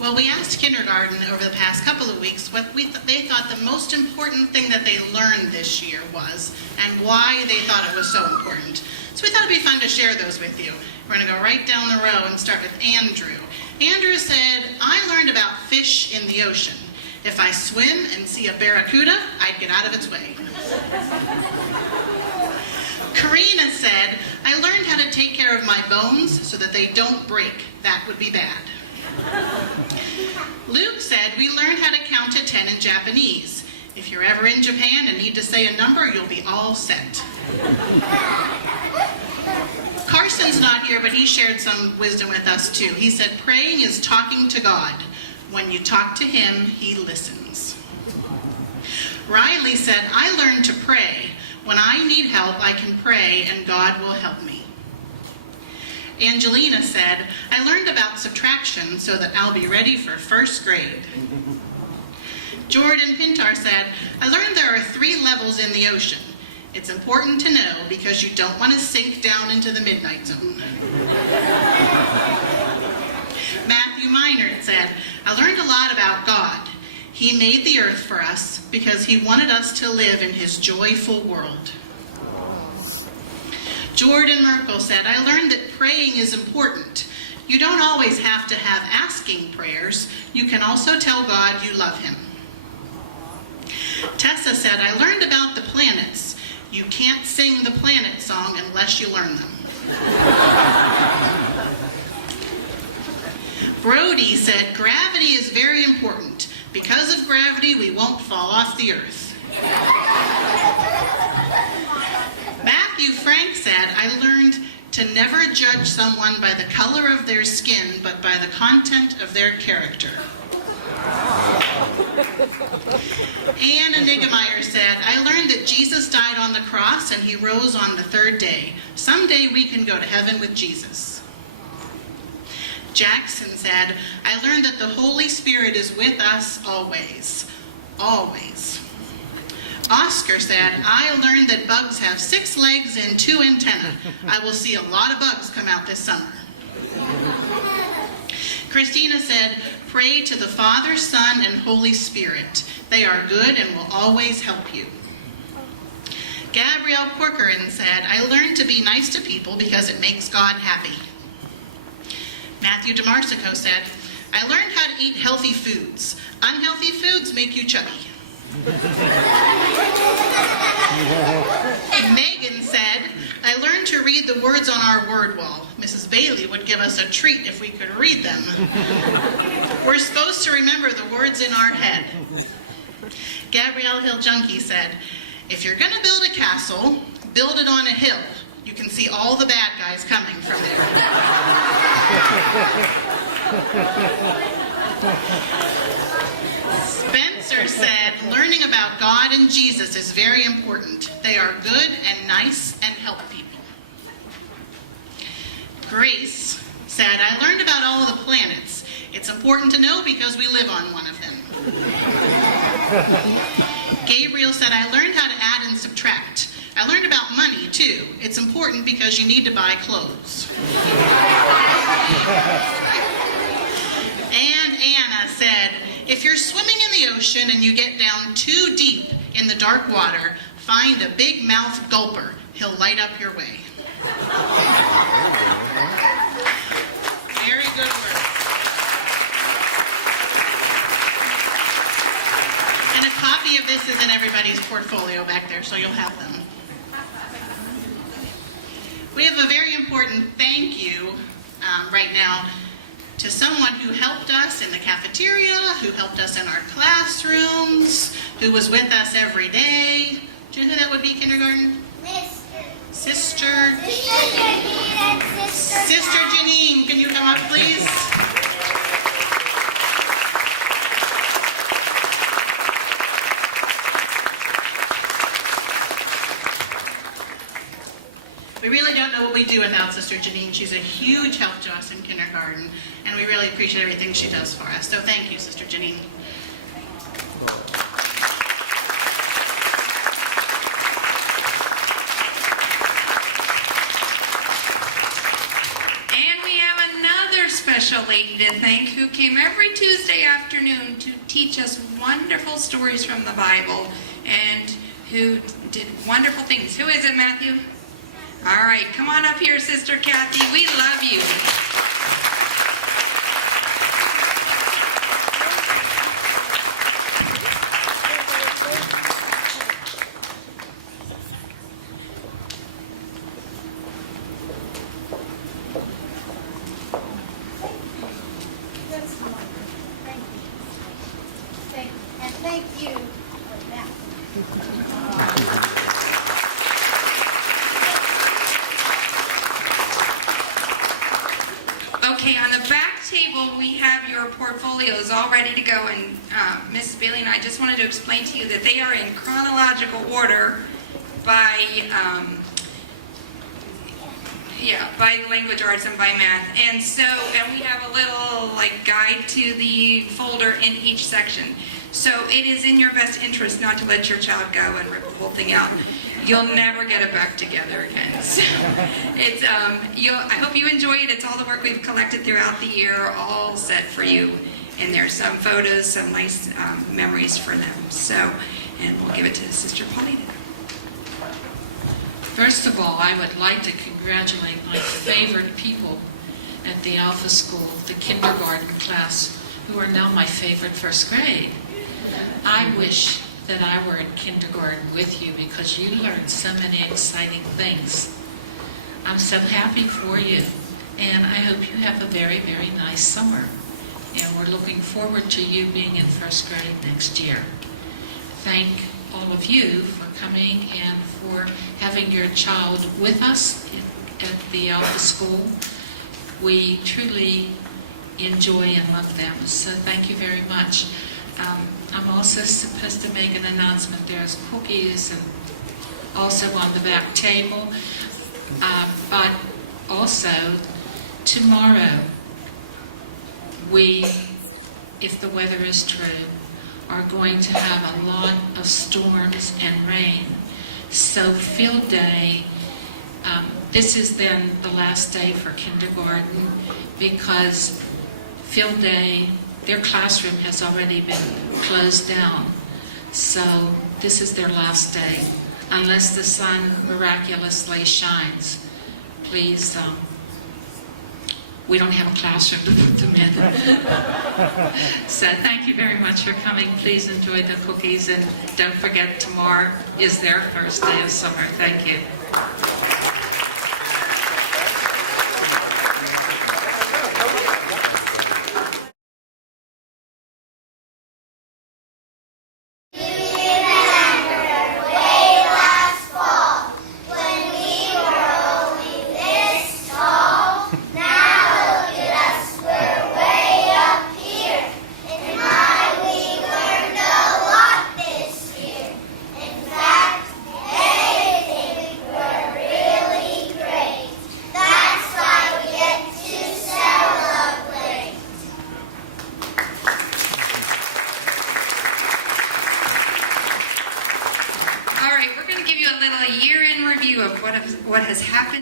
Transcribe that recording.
Well, we asked kindergarten over the past couple of weeks what they thought the most important thing that they learned this year was and why they thought it was so important. So we thought it'd be fun to share those with you. We're going to go right down the row and start with Andrew. Andrew said, I learned about fish in the ocean. If I swim and see a barracuda, I'd get out of its way. Karina said, I learned how to take care of my bones so that they don't break. That would be bad. Luke said, we learned how to count to 10 in Japanese. If you're ever in Japan and need to say a number, you'll be all set. Carson's not here, but he shared some wisdom with us too. He said, praying is talking to God. When you talk to him, he listens. Riley said, I learned to pray. When I need help, I can pray and God will help me. Angelina said, I learned about subtraction so that I'll be ready for first grade. Jordan Pintar said, I learned there are 3 levels in the ocean. It's important to know because you don't want to sink down into the midnight zone. Matthew Minard said, I learned a lot about God. He made the earth for us because he wanted us to live in his joyful world. Jordan Merkel said, I learned that praying is important. You don't always have to have asking prayers. You can also tell God you love him. Tessa said, I learned about the planets. You can't sing the planet song unless you learn them. Brody said, gravity is very important. Because of gravity, we won't fall off the earth. Matthew Frank said, I learned to never judge someone by the color of their skin, but by the content of their character. Anne Enigemeyer said, I learned that Jesus died on the cross and he rose on the 3rd day. Someday we can go to heaven with Jesus. Jackson said, I learned that the Holy Spirit is with us always. Always. Oscar said, I learned that bugs have 6 legs and 2 antennae. I will see a lot of bugs come out this summer. Christina said, pray to the Father, Son, and Holy Spirit. They are good and will always help you. Gabrielle Corcoran said, I learned to be nice to people because it makes God happy. Matthew DeMarsico said, I learned how to eat healthy foods. Unhealthy foods make you chubby. Megan said, I learned to read the words on our word wall. Mrs. Bailey would give us a treat if we could read them. We're supposed to remember the words in our head. Gabrielle Hill Junkie said, if you're going to build a castle, build it on a hill. You can see all the bad guys coming from there. Spencer said, learning about God and Jesus is very important. They are good and nice and help people. Grace said, I learned about all the planets. It's important to know because we live on one of them. Gabriel said, I learned how to add and subtract. I learned about money, too. It's important because you need to buy clothes. And Anna said, if you're swimming in the ocean and you get down too deep in the dark water, find a big mouth gulper. He'll light up your way. Very good work. And a copy of this is in everybody's portfolio back there, so you'll have them. We have a very important thank you right now to someone who helped us in the cafeteria, who helped us in our classrooms, who was with us every day. Do you know who that would be, kindergarten? Sister Janine and Sister Janine, can you come up, please? We really don't know what we do without Sister Janine. She's a huge help to us in kindergarten, and we really appreciate everything she does for us. So thank you, Sister Janine. And we have another special lady to thank, who came every Tuesday afternoon to teach us wonderful stories from the Bible and who did wonderful things. Who is it, Matthew? All right, come on up here, Sister Kathy. We love you. And thank you for that. Okay, on the back table, we have your portfolios all ready to go, and Mrs. Bailey and I just wanted to explain to you that they are in chronological order by by language arts and by math. And so, and we have a little guide to the folder in each section. So it is in your best interest not to let your child go and rip the whole thing out. You'll never get it back together again. So it's I hope you enjoy it. It's all the work we've collected throughout the year, all set for you. And there's some photos, some nice memories for them. So, and we'll give it to Sister Paulina. First of all, I would like to congratulate my favorite people at the Alpha School, the kindergarten class, who are now my favorite first grade. I wish that I were in kindergarten with you because you learned so many exciting things. I'm so happy for you, and I hope you have a very, very nice summer. And we're looking forward to you being in first grade next year. Thank all of you for coming and for having your child with us at the Alpha School. We truly enjoy and love them, so thank you very much. I'm also supposed to make an announcement. There's cookies and also on the back table, but also tomorrow we, if the weather is true, are going to have a lot of storms and rain. So field day, this is then the last day for kindergarten because field day, their classroom has already been closed down. So this is their last day, unless the sun miraculously shines. Please, we don't have a classroom to put them in. So thank you very much for coming. Please enjoy the cookies, and don't forget tomorrow is their first day of summer. Thank you. All right, we're going to give you a little year in review of what has happened.